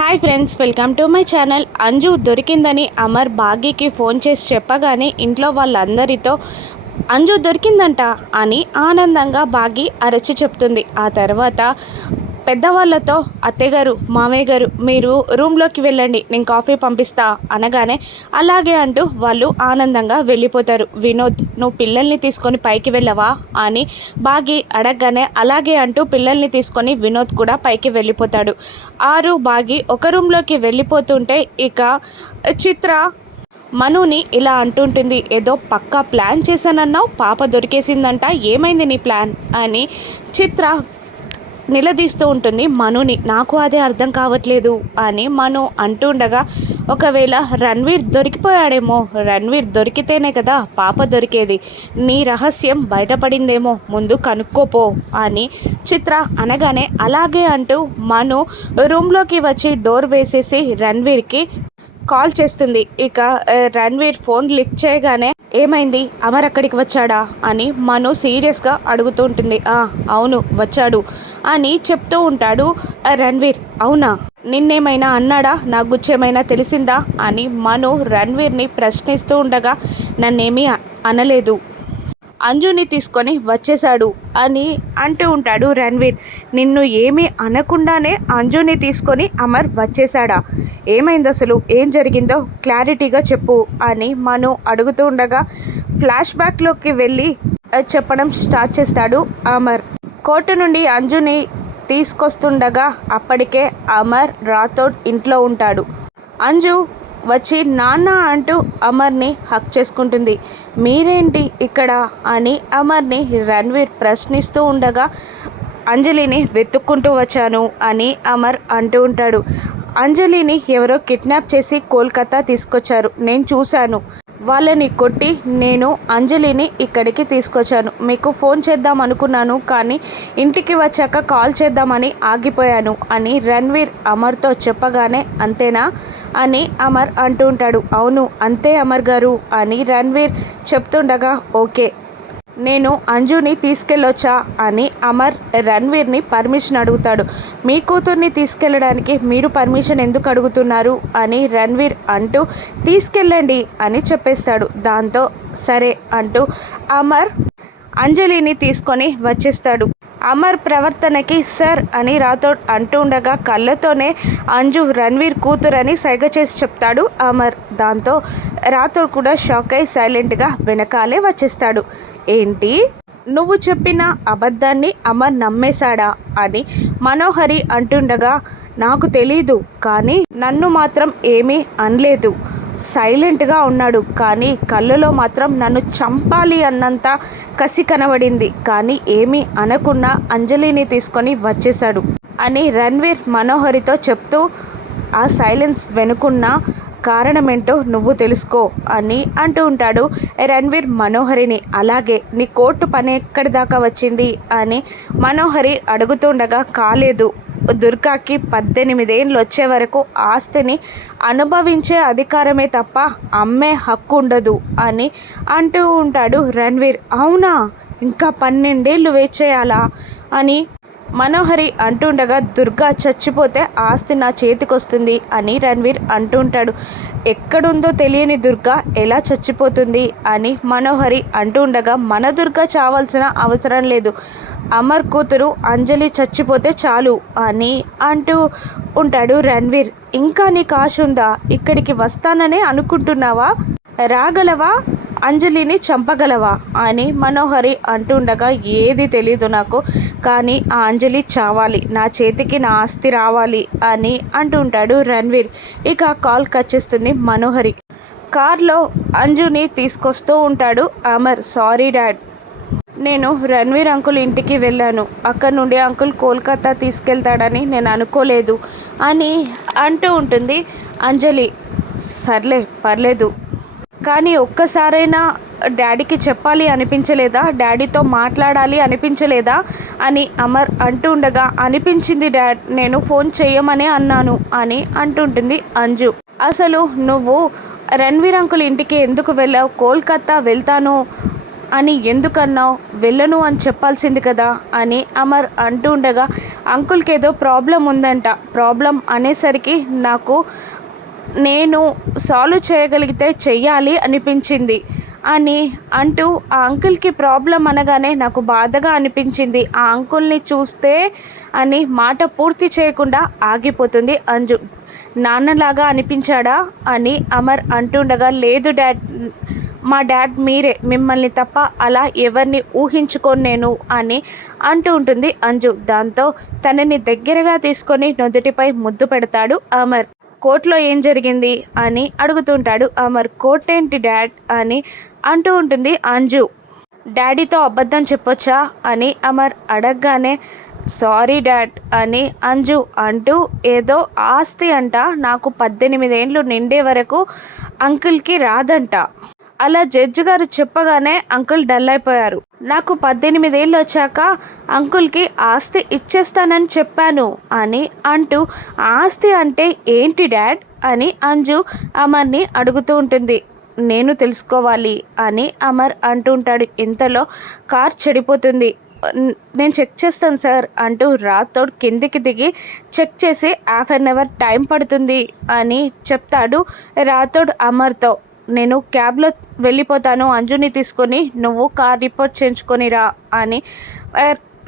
Hi friends welcome to my channel. Anju దొరికిందని Amar బాగీకి phone చేసి చెప్పగానే ఇంట్లో వాళ్ళందరితో అంజు దొరికిందంట అని ఆనందంగా బాగి అరచి చెప్తుంది. ఆ తర్వాత పెద్దవాళ్ళతో అత్తయ్యగారు మామయ్య గారు మీరు రూమ్లోకి వెళ్ళండి నేను కాఫీ పంపిస్తా అనగానే అలాగే అంటూ వాళ్ళు ఆనందంగా వెళ్ళిపోతారు. వినోద్ నువ్వు పిల్లల్ని తీసుకొని పైకి వెళ్ళవా? అని బాగి అడగగానే అలాగే అంటూ పిల్లల్ని తీసుకొని వినోద్ కూడా పైకి వెళ్ళిపోతాడు. ఆరు బాగి ఒక రూమ్లోకి వెళ్ళిపోతుంటే ఇక చిత్ర మనుని ఇలా అంటుంటుంది ఏదో పక్కా ప్లాన్ చేశానన్నావు పాప దొరికేసిందంట ఏమైంది నీ ప్లాన్? అని చిత్ర నిలదీస్తూ ఉంటుంది మనుని నాకు అదే అర్థం కావట్లేదు అని మను అంటుండగా ఒకవేళ రణ్వీర్ దొరికిపోయాడేమో రణ్వీర్ దొరికితేనే కదా పాప దొరికేది నీ రహస్యం బయటపడిందేమో ముందు కనుక్కోపో అని చిత్ర అనగానే అలాగే అంటూ మను రూమ్లోకి వచ్చి డోర్ వేసేసి రణ్వీర్కి కాల్ చేస్తుంది. ఇక రణ్వీర్ ఫోన్ లిఫ్ట్ చేయగానే ఏమైంది? అమర్ అక్కడికి వచ్చాడా? అని మను సీరియస్గా అడుగుతూ ఉంటుంది. "ఆ, అవును వచ్చాడు అని చెప్తూ ఉంటాడు రణ్వీర్. అవునా? నిన్నేమైనా అన్నాడా? నా గుచ్చేమైనా తెలిసిందా? అని మను రణ్వీర్ని ప్రశ్నిస్తూ ఉండగా నన్నేమీ అనలేదు. అంజుని తీసుకొని వచ్చేశాడు అని అంటూ ఉంటాడు రణ్వీర్. నిన్ను ఏమీ అనకుండానే అంజుని తీసుకొని అమర్ వచ్చేశాడా? ఏమైంది అసలు? ఏం జరిగిందో క్లారిటీగా చెప్పు అని మను అడుగుతూ ఉండగా ఫ్లాష్ బ్యాక్లోకి వెళ్ళి చెప్పడం స్టార్ట్ చేస్తాడు అమర్. కోర్టు నుండి అంజుని తీసుకొస్తుండగా అప్పటికే అమర్ రాథోడ్ ఇంట్లో ఉంటాడు. అంజు వచ్చి నాన్న అంటూ అమర్ని హక్ చేసుకుంటుంది. మీరేంటి ఇక్కడ అని అమర్ని రణ్వీర్ ప్రశ్నిస్తూ ఉండగా అంజలిని వెతుక్కుంటూ వచ్చాను అని అమర్ అంటూ ఉంటాడు. అంజలిని ఎవరో కిడ్నాప్ చేసి కోల్కతా తీసుకొచ్చారు. నేను చూశాను. వాళ్ళని కొట్టి నేను అంజలిని ఇక్కడికి తీసుకొచ్చాను. మీకు ఫోన్ చేద్దాం అనుకున్నాను కానీ ఇంటికి వచ్చాక కాల్ చేద్దామని ఆగిపోయాను అని రణ్వీర్ అమర్తో చెప్పగానే అంతేనా? అని అమర్ అంటూ ఉంటాడు. అవును అంతే అమర్ గారు అని రణ్వీర్ చెప్తుండగా ఓకే నేను అంజుని తీసుకెళ్ళొచ్చా అని అమర్ రణ్వీర్ని పర్మిషన్ అడుగుతాడు. మీ కూతుర్ని తీసుకెళ్ళడానికి మీరు పర్మిషన్ ఎందుకు అడుగుతున్నారు అని రణ్వీర్ అంటూ తీసుకెళ్ళండి అని చెప్పేస్తాడు. దాంతో సరే అంటూ అమర్ అంజలిని తీసుకొని వచ్చేస్తాడు. అమర్ ప్రవర్తనకి సర్ అని రాథోడ్ అంటూ ఉండగా కళ్ళతోనే అంజు రణ్వీర్ కూతురని సైగ చేసి చెప్తాడు అమర్. దాంతో రాథోడ్ కూడా షాక్ అయి సైలెంట్గా వెనకాలే వచ్చేస్తాడు. ఏంటి? నువ్వు చెప్పిన అబద్ధాన్ని అమర్ నమ్మేశాడా? అని మనోహరి అంటుండగా నాకు తెలీదు కానీ నన్ను మాత్రం ఏమీ అనలేదు. సైలెంట్గా ఉన్నాడు. కానీ కళ్ళలో మాత్రం నన్ను చంపాలి అన్నంత కసి కనబడింది. కానీ ఏమీ అనకుండా అంజలిని తీసుకొని వచ్చేశాడు అని రణ్వీర్ మనోహరితో చెప్తూ ఆ సైలెన్స్ వెనుకున్న కారణమేంటో నువ్వు తెలుసుకో అని అంటూ ఉంటాడు రణ్వీర్ మనోహరిని. అలాగే నీ కోర్టు పని ఎక్కడి దాకా వచ్చింది? అని మనోహరి అడుగుతుండగా కాలేదు. దుర్గాకి పద్దెనిమిదేళ్ళు వచ్చే వరకు ఆస్తిని అనుభవించే అధికారమే తప్ప అమ్మే హక్కు ఉండదు అని అంటూ ఉంటాడు రణ్వీర్. అవునా? ఇంకా పన్నెండేళ్ళు వేచేయాలా చేయాలా? అని మనోహరి అంటుండగా దుర్గా చచ్చిపోతే ఆస్తి నా చేతికొస్తుంది అని రణ్వీర్ అంటుంటాడు. ఎక్కడుందో తెలియని దుర్గా ఎలా చచ్చిపోతుంది అని మనోహరి అంటుండగా మన దుర్గా చావాల్సిన అవసరం లేదు. అమర్ కూతురు అంజలి చచ్చిపోతే చాలు అని అంటూ ఉంటాడు రణ్వీర్. ఇంకా నీకు ఆశ ఉందా? ఇక్కడికి వస్తాననే అనుకుంటున్నావా? రాగలవా? అంజలిని చంపగలవా? అని మనోహరి అంటుండగా ఏది తెలీదు నాకు. కానీ ఆ అంజలి చావాలి నా చేతికి నా ఆస్తి రావాలి అని అంటుంటాడు రణ్వీర్. ఇక కాల్ కచ్చేస్తుంది మనోహరి. కార్లో అంజుని తీసుకొస్తూ ఉంటాడు అమర్. సారీ డాడ్ నేను రణ్వీర్ అంకుల్ ఇంటికి వెళ్ళాను. అక్కడ నుండి అంకుల్ కోల్కతా తీసుకెళ్తాడని నేను అనుకోలేదు అని అంటూ ఉంటుంది. అంజలి సర్లే పర్లేదు. కానీ ఒక్కసారైనా డాడీకి చెప్పాలి అనిపించలేదా? డాడీతో మాట్లాడాలి అనిపించలేదా? అని అమర్ అంటూ ఉండగా అనిపించింది డాడ్ నేను ఫోన్ చేయమనే అన్నాను అని అంటుంటుంది అంజు. అసలు నువ్వు రణ్వీర్ అంకుల్ ఇంటికి ఎందుకు వెళ్ళావు? కోల్కతా వెళ్తాను అని ఎందుకన్నావు? వెళ్ళను అని చెప్పాల్సింది కదా అని అమర్ అంటూ ఉండగా అంకుల్కి ఏదో ప్రాబ్లం ఉందంట. ప్రాబ్లం అనేసరికి నాకు నేను సాల్వ్ చేయగలిగితే చెయ్యాలి అనిపించింది అని అంటూ ఆ అంకుల్కి ప్రాబ్లం అనగానే నాకు బాధగా అనిపించింది. ఆ అంకుల్ని చూస్తే అని మాట పూర్తి చేయకుండా ఆగిపోతుంది అంజు. నాన్నలాగా అనిపించాడా అని అమర్ అంటుండగా లేదు డాడ్ మా డాడ్ మీరే మిమ్మల్ని తప్ప అలా ఎవరిని ఊహించుకోను నేను అని అంటూ ఉంటుంది అంజు. దాంతో తనని దగ్గరగా తీసుకొని నుదుటిపై ముద్దు పెడతాడు అమర్. కోర్టులో ఏం జరిగింది అని అడుగుతుంటాడు అమర్. కోర్ట్ ఏంటి డాడ్ అని అంటూ ఉంటుంది అంజు. డాడీతో అబద్ధం చెప్పొచ్చా అని అమర్ అడగగానే సారీ డాడ్ అని అంజు అంటూ ఏదో ఆస్తి అంట నాకు పద్దెనిమిదేండ్లు నిండే వరకు అంకుల్కి రాదంట. అలా జడ్జి గారు చెప్పగానే అంకుల్ డల్ అయిపోయారు. నాకు పద్దెనిమిదేళ్ళు వచ్చాక అంకుల్కి ఆస్తి ఇచ్చేస్తానని చెప్పాను అని అంటూ ఆస్తి అంటే ఏంటి డాడ్? అని అంజు అమర్ని అడుగుతూ ఉంటుంది. నేను తెలుసుకోవాలి అని అమర్ అంటుంటాడు ఇంతలో కార్ చెడిపోతుంది. నేను చెక్ చేస్తాను సార్ అంటూ రాథోడ్ కిందికి దిగి చెక్ చేసి హాఫ్ అన్ అవర్ టైం పడుతుంది అని చెప్తాడు రాథోడ్ అమర్తో. నేను క్యాబ్లో వెళ్ళిపోతాను. అంజుని తీసుకొని నువ్వు కార్ రిపోర్ట్ చేయించుకొని రా అని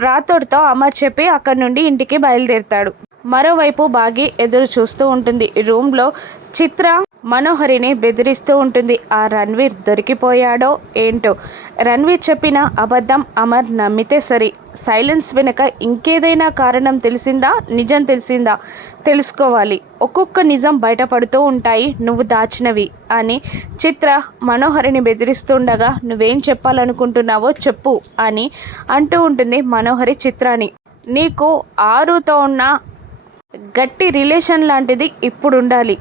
రాతోడితో అమర్ చెప్పి అక్కడి నుండి ఇంటికి బయలుదేరుతాడు. మరోవైపు బాగి ఎదురు చూస్తూ ఉంటుంది. రూమ్లో చిత్ర మనోహరిని బెదిరిస్తూ ఉంటుంది. ఆ రణ్వీర్ దొరికిపోయాడో ఏంటో రణ్వీర్ చెప్పిన అబద్ధం అమర్ నమ్మితే సరి. సైలెన్స్ వెనుక ఇంకేదైనా కారణం తెలిసిందా? నిజం తెలిసిందా? తెలుసుకోవాలి. ఒక్కొక్క నిజం బయటపడుతూ ఉంటాయి. నువ్వు దాచినవి అని చిత్ర మనోహరిని బెదిరిస్తుండగా నువ్వేం చెప్పాలనుకుంటున్నావో చెప్పు అని అంటూ ఉంటుంది మనోహరి చిత్రాని. నీకు ఆరుతో ఉన్న గట్టి రిలేషన్ లాంటిది ఇప్పుడు ఉండాలి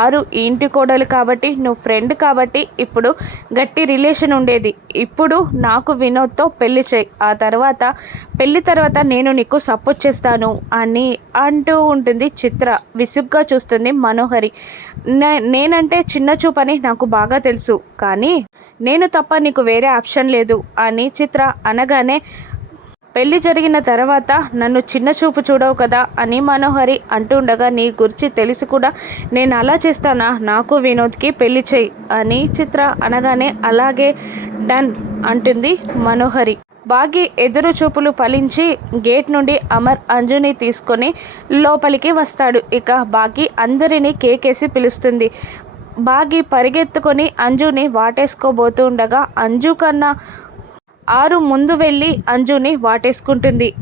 ఆరు ఇంటి కోడలు కాబట్టి నువ్వు ఫ్రెండ్ కాబట్టి ఇప్పుడు గట్టి రిలేషన్ ఉండేది. ఇప్పుడు నాకు వినోద్తో పెళ్ళి చేయి. ఆ తర్వాత పెళ్ళి తర్వాత నేను నీకు సపోర్ట్ చేస్తాను అని అంటూ ఉంటుంది చిత్ర. విసుగ్గా చూస్తుంది మనోహరి. నేనంటే చిన్న చూపని నాకు బాగా తెలుసు. కానీ నేను తప్ప నీకు వేరే ఆప్షన్ లేదు అని చిత్ర అనగానే పెళ్ళి జరిగిన తర్వాత నన్ను చిన్న చూపు చూడవు కదా అని మనోహరి అంటుండగా నీ గురించి తెలిసి కూడా నేను అలా చేస్తానా? నాకు వినోద్కి పెళ్ళి చేయి అని చిత్ర అనగానే అలాగే డన్ అంటుంది మనోహరి. బాగి ఎదురు చూపులు ఫలించి గేట్ నుండి అమర్ అంజుని తీసుకొని లోపలికి వస్తాడు. ఇక బాగి అందరినీ కేకేసి పిలుస్తుంది. బాగి పరిగెత్తుకొని అంజుని వాటేసుకోబోతుండగా అంజు కన్నా ఆరు ముందు వెళ్ళి అంజుని వాటేసుకుంటుంది.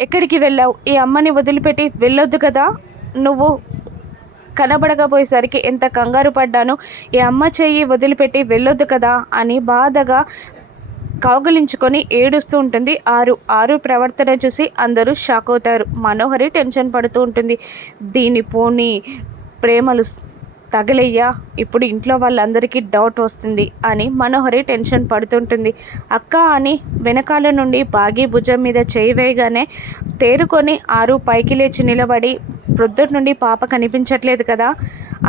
ఎక్కడికి వెళ్ళావు? ఈ అమ్మని వదిలిపెట్టి వెళ్ళొద్దు కదా? నువ్వు కనబడకపోయేసరికి ఎంత కంగారు పడ్డాను? ఈ అమ్మ చెయ్యి వదిలిపెట్టి వెళ్ళొద్దు కదా? అని బాధగా కౌగలించుకొని ఏడుస్తూ ఉంటుంది. ఆరు ఆరు ప్రవర్తన చూసి అందరూ షాక్ అవుతారు. మనోహరి టెన్షన్ పడుతూ ఉంటుంది. దీని పోని ప్రేమలు తగలయ్యా ఇప్పుడు ఇంట్లో వాళ్ళందరికీ డౌట్ వస్తుంది అని మనోహరి టెన్షన్ పడుతుంటుంది. అక్క అని వెనకాల నుండి బాగి భుజం మీద చేయి వేయగానే తేరుకొని ఆరు పైకి లేచి నిలబడి ప్రొద్దుటి నుండి పాప కనిపించట్లేదు కదా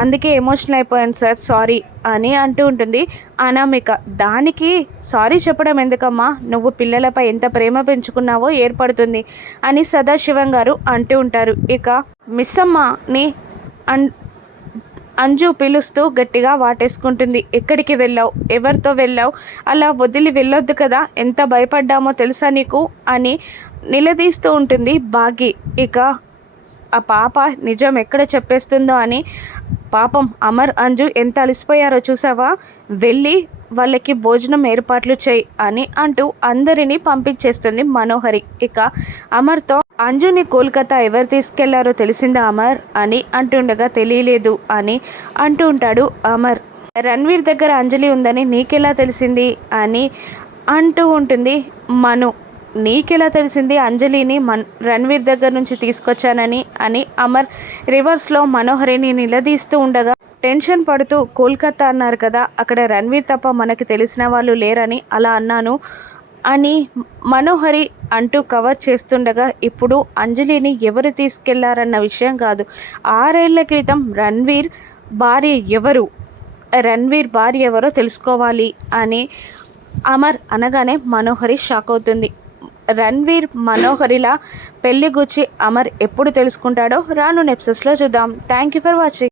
అందుకే ఎమోషనల్ అయిపోయాను సార్ సారీ అని అంటూ ఉంటుంది అనామిక. దానికి సారీ చెప్పడం ఎందుకమ్మా? నువ్వు పిల్లలపై ఎంత ప్రేమ పెంచుకున్నావో ఏర్పడుతుంది అని సదాశివం గారు అంటూ ఉంటారు. ఇక మిస్సమ్మని అన్ అంజు పిలుస్తూ గట్టిగా వాటేసుకుంటుంది. ఎక్కడికి వెళ్ళావు? ఎవరితో వెళ్ళావు? అలా వదిలి వెళ్ళొద్దు కదా? ఎంత భయపడ్డామో తెలుసా నీకు? అని నిలదీస్తూ ఉంటుంది బాగి. ఇక ఆ పాప నిజం ఎక్కడ చెప్పేస్తుందో అని పాపం అమర్ అంజు ఎంత అలసిపోయారో చూసావా? వెళ్ళి వాళ్ళకి భోజనం ఏర్పాట్లు చేయి అని అంటూ అందరినీ పంపించేస్తుంది మనోహరి. ఇక అమర్తో అంజుని కోల్కతా ఎవరు తీసుకెళ్ళారో తెలిసిందా అమర్? అని అంటుండగా తెలియలేదు అని అంటూ ఉంటాడు అమర్. రణ్వీర్ దగ్గర అంజలి ఉందని నీకెలా తెలిసింది? అని అంటూ ఉంటుంది మను. నీకెలా తెలిసింది అంజలిని మన్ రణ్వీర్ దగ్గర నుంచి తీసుకొచ్చానని? అని అమర్ రివర్స్లో మనోహరిని నిలదీస్తూ ఉండగా టెన్షన్ పడుతూ కోల్కతా అన్నారు కదా అక్కడ రణ్వీర్ తప్ప మనకి తెలిసిన వాళ్ళు లేరని అలా అన్నాను. అని మనోహరి అంటూ కవర్ చేస్తుండగా ఇప్పుడు అంజలిని ఎవరు తీసుకెళ్ళారన్న విషయం కాదు. ఆరేళ్ళ క్రితం రణ్వీర్ భార్య ఎవరు? రణ్వీర్ భార్య ఎవరో తెలుసుకోవాలి అని అమర్ అనగానే మనోహరి షాక్ అవుతుంది. రణ్వీర్ మనోహరిలా పెళ్ళి గుచ్చి అమర్ ఎప్పుడు తెలుసుకుంటాడో రాను నెప్సెస్లో చూద్దాం. Thank you for watching.